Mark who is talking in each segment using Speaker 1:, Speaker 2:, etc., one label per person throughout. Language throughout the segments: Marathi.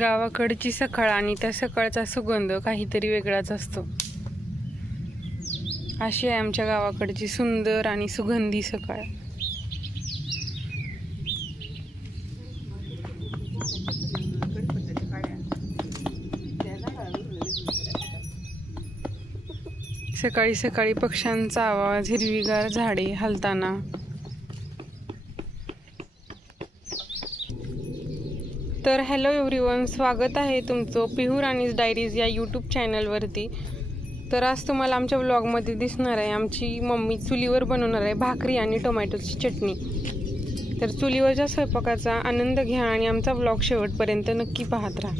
Speaker 1: गावाकडची सकाळ आणि त्या सकाळचा सुगंध काहीतरी वेगळाच असतो. अशी आहे आमच्या गावाकडची सुंदर आणि सुगंधी सकाळ. सकाळी सकाळी पक्ष्यांचा आवाज हिरवीगार झाडे हलताना तर हॅलो एव्हरीवन स्वागत आहे तुमचं पिहू राणीज डायरीज या यूट्यूब चॅनलवरती तर आज तुम्हाला आमच्या ब्लॉगमध्ये दिसणार आहे आमची मम्मी चुलीवर बनवणार आहे भाकरी आणि टोमॅटोची चटणी. तर चुलीवरच्या स्वयंपाकाचा आनंद घ्या आणि आमचा ब्लॉग शेवटपर्यंत नक्की पाहत राहा.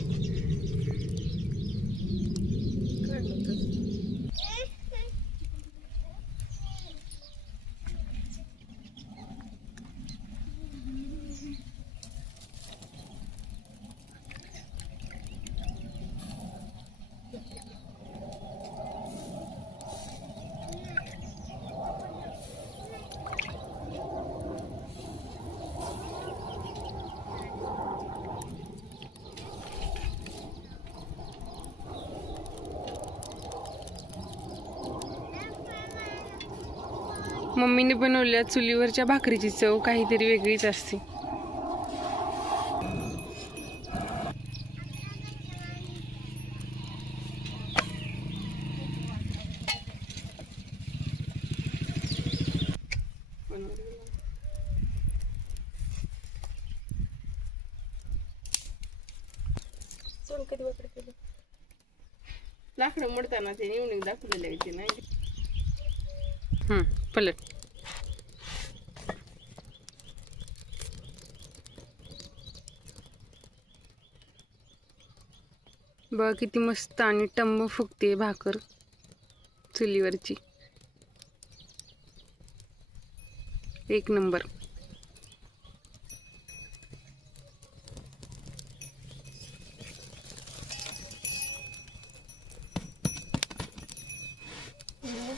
Speaker 1: मम्मीने बनवलेल्या चुलीवरच्या भाकरीची चव काहीतरी वेगळीच असते.
Speaker 2: लाकडं मोडताना ते निवडून दाखवलेले आहे ते नाही
Speaker 1: हं, पलट बघ किती मस्त आणि टंब फुगते भाकर चुलीवरची. एक नंबर.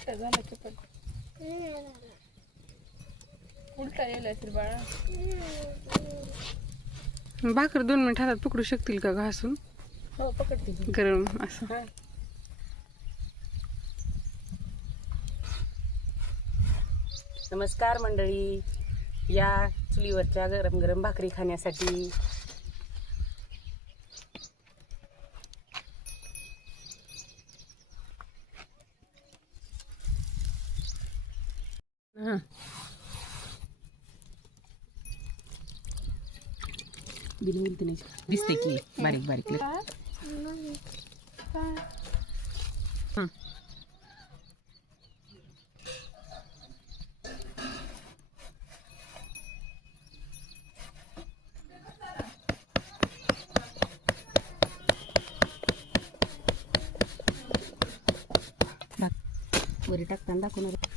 Speaker 2: झालं चपट उलटा यायला असेल बाळा
Speaker 1: भाकर दोन मिनिट हातात पकडू शकतील का घासून
Speaker 2: हो पकडते ती.
Speaker 1: गरम असं
Speaker 2: हा. नमस्कार मंडळी या चुलीवरच्या गरम गरम भाकरी खाण्यासाठी
Speaker 1: हां
Speaker 2: बिन उलटी नाही दिसते की बारीक बारीक. वरी टाकताना दाखवणार.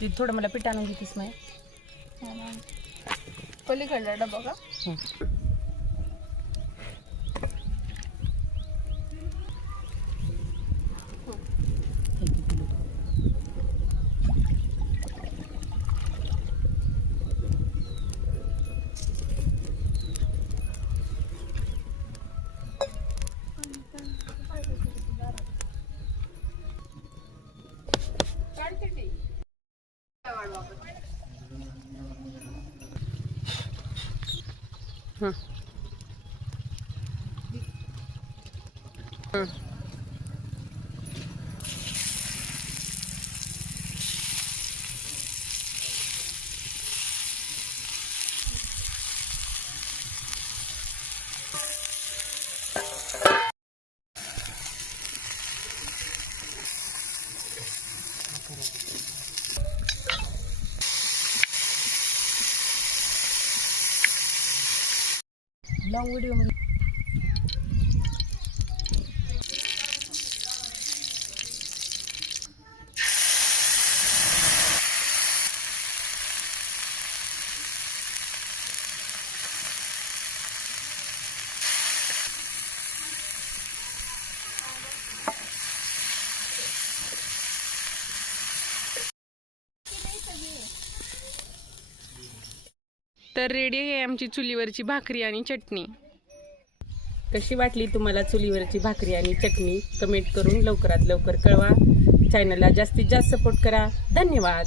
Speaker 2: ती थोडं मला पीठ आणून घेतीस माय
Speaker 3: पलीकडला डबा का?
Speaker 1: हं. हं.
Speaker 2: എല്ലാ വീഡിയോയും
Speaker 1: तर रेडी आहे आमची चुलीवरची भाकरी आणि चटणी.
Speaker 2: कशी वाटली तुम्हाला चुलीवरची भाकरी आणि चटणी? कमेंट करून लवकरात लवकर कळवा. चॅनलला जास्तीत जास्त सपोर्ट करा. धन्यवाद.